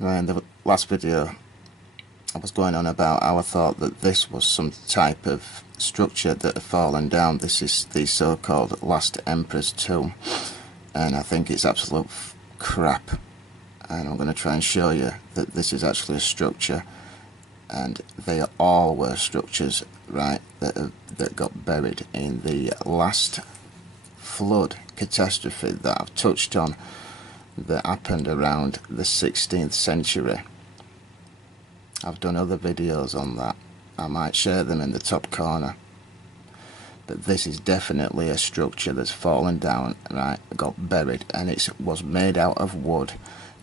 Right, in the last video I was going on about how I thought that this was some type of structure that had fallen down. This is the so-called Last Emperor's Tomb, and I think it's absolute crap. And I'm going to try and show you that this is actually a structure, and they all were structures, right, that got buried in the last flood catastrophe that I've touched on, that happened around the 16th century. I've done other videos on that. I might share them in the top corner. But this is definitely a structure that's fallen down, right, got buried, and it was made out of wood,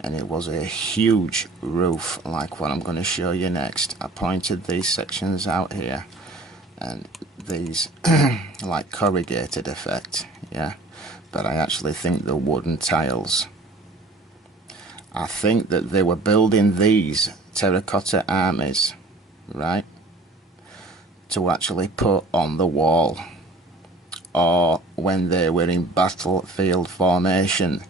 and it was a huge roof like what I'm going to show you next. I pointed these sections out here, and these like corrugated effect, yeah, but I actually think they're wooden tiles. I think that they were building these terracotta armies, right, to actually put on the wall, or when they were in battlefield formation,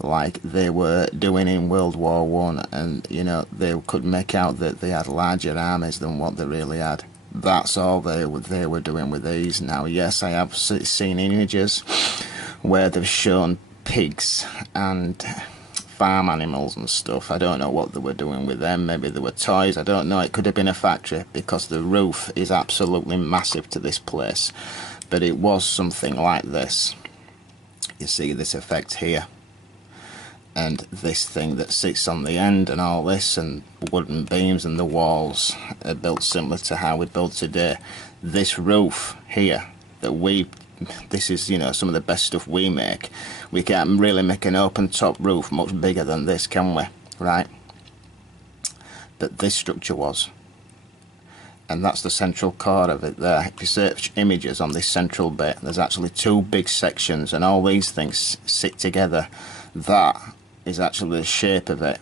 like they were doing in World War One, and you know, they could make out that they had larger armies than what they really had. That's all they were doing with these. Now, yes, I have seen images where they've shown pigs and farm animals and stuff. I don't know what they were doing with them. Maybe they were toys, I don't know. It could have been a factory, because the roof is absolutely massive to this place. But it was something like this. You see this effect here, and this thing that sits on the end, and all this, and wooden beams, and the walls are built similar to how we build today. This roof here that this is, you know, some of the best stuff we make. We can't really make an open top roof much bigger than this, can we? Right? But this structure was. And that's the central core of it there. If you search images on this central bit, there's actually two big sections, and all these things sit together. That is actually the shape of it.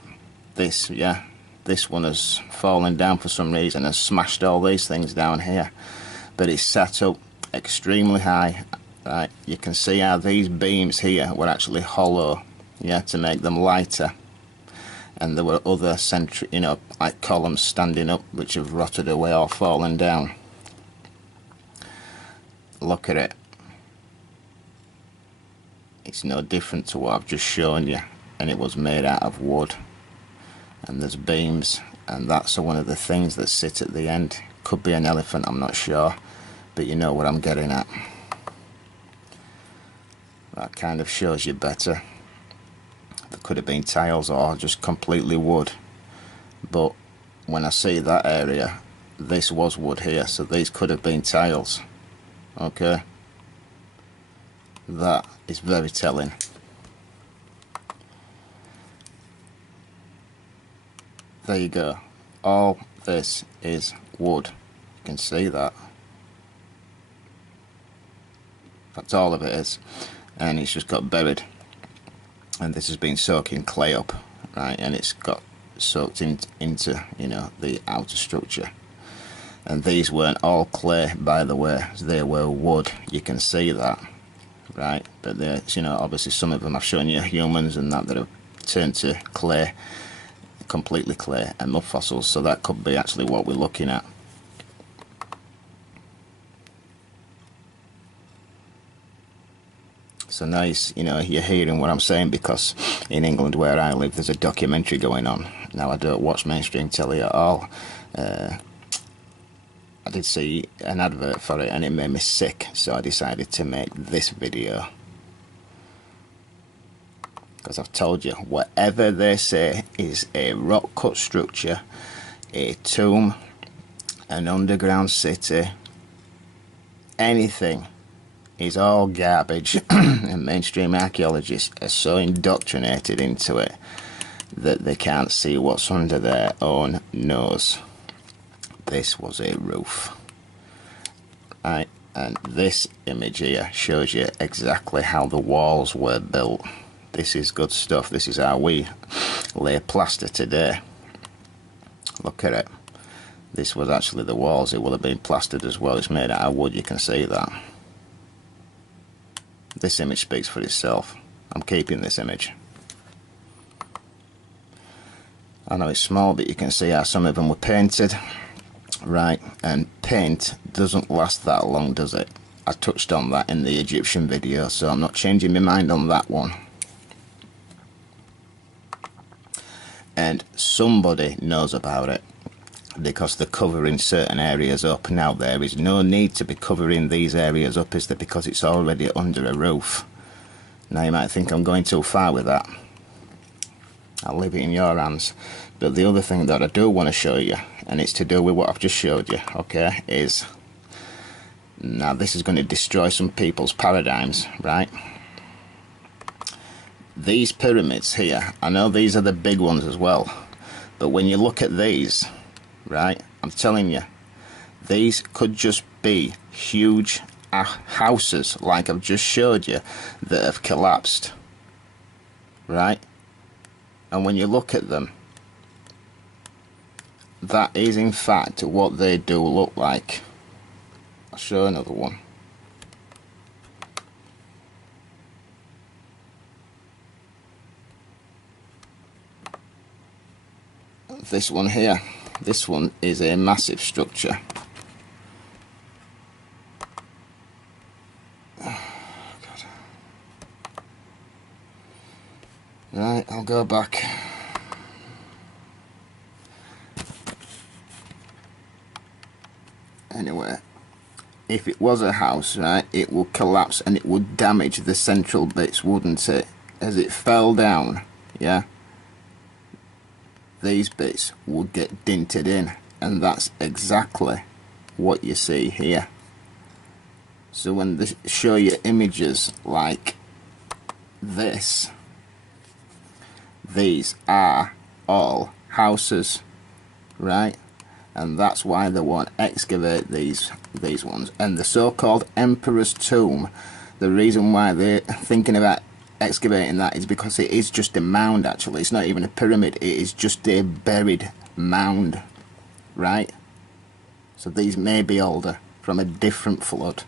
This, yeah, this one has fallen down for some reason and smashed all these things down here. But it's set up extremely high, right? You can see how these beams here were actually hollow, yeah, to make them lighter. And there were other you know, like columns standing up which have rotted away or fallen down. Look at it. It's no different to what I've just shown you, and it was made out of wood. And there's beams, and that's one of the things that sit at the end. Could be an elephant, I'm not sure, but you know what I'm getting at. That kind of shows you better. There could have been tiles or just completely wood, but when I see that area, this was wood here, so these could have been tiles. Okay, that is very telling. There you go. All this is wood. You can see that. That's all of it is, and it's just got buried. And this has been soaking clay up, right, and it's got soaked into, you know, the outer structure. And these weren't all clay, by the way, they were wood. You can see that, right? But there's, you know, obviously some of them I've shown you, humans and that have turned to clay, completely clay, and mud fossils. So that could be actually what we're looking at. So nice, you know, you're hearing what I'm saying, because in England where I live there's a documentary going on. Now, I don't watch mainstream telly at all. I did see an advert for it and it made me sick, so I decided to make this video. Because I've told you, whatever they say is a rock cut structure, a tomb, an underground city, anything, is all garbage. And mainstream archaeologists are so indoctrinated into it that they can't see what's under their own nose. This was a roof, right? And this image here shows you exactly how the walls were built. This is good stuff. This is how we lay plaster today. Look at it. This was actually the walls. It will have been plastered as well. It's made out of wood, you can see that. This image speaks for itself. I'm keeping this image. I know it's small, but you can see how some of them were painted, right? And paint doesn't last that long, does it? I touched on that in the Egyptian video, so I'm not changing my mind on that one. And somebody knows about it, because they're covering certain areas up. Now, there is no need to be covering these areas up, is there? Because it's already under a roof. Now, you might think I'm going too far with that. I'll leave it in your hands. But the other thing that I do want to show you, and it's to do with what I've just showed you, okay, is, now this is going to destroy some people's paradigms, right? These pyramids here, I know these are the big ones as well, but when you look at these, right, I'm telling you, these could just be huge houses like I've just showed you that have collapsed, right? And when you look at them, that is in fact what they do look like. I'll show another one. This one here, this one is a massive structure. Oh, God. Right, I'll go back. Anyway, if it was a house, right, it would collapse and it would damage the central bits, wouldn't it? As it fell down, yeah, these bits would get dinted in, and that's exactly what you see here. So when they show you images like this, these are all houses, right? And that's why they won't excavate these ones. And the so-called Emperor's Tomb, the reason why they're thinking about excavating that is because it is just a mound. Actually, it's not even a pyramid, it is just a buried mound, right? So these may be older, from a different flood.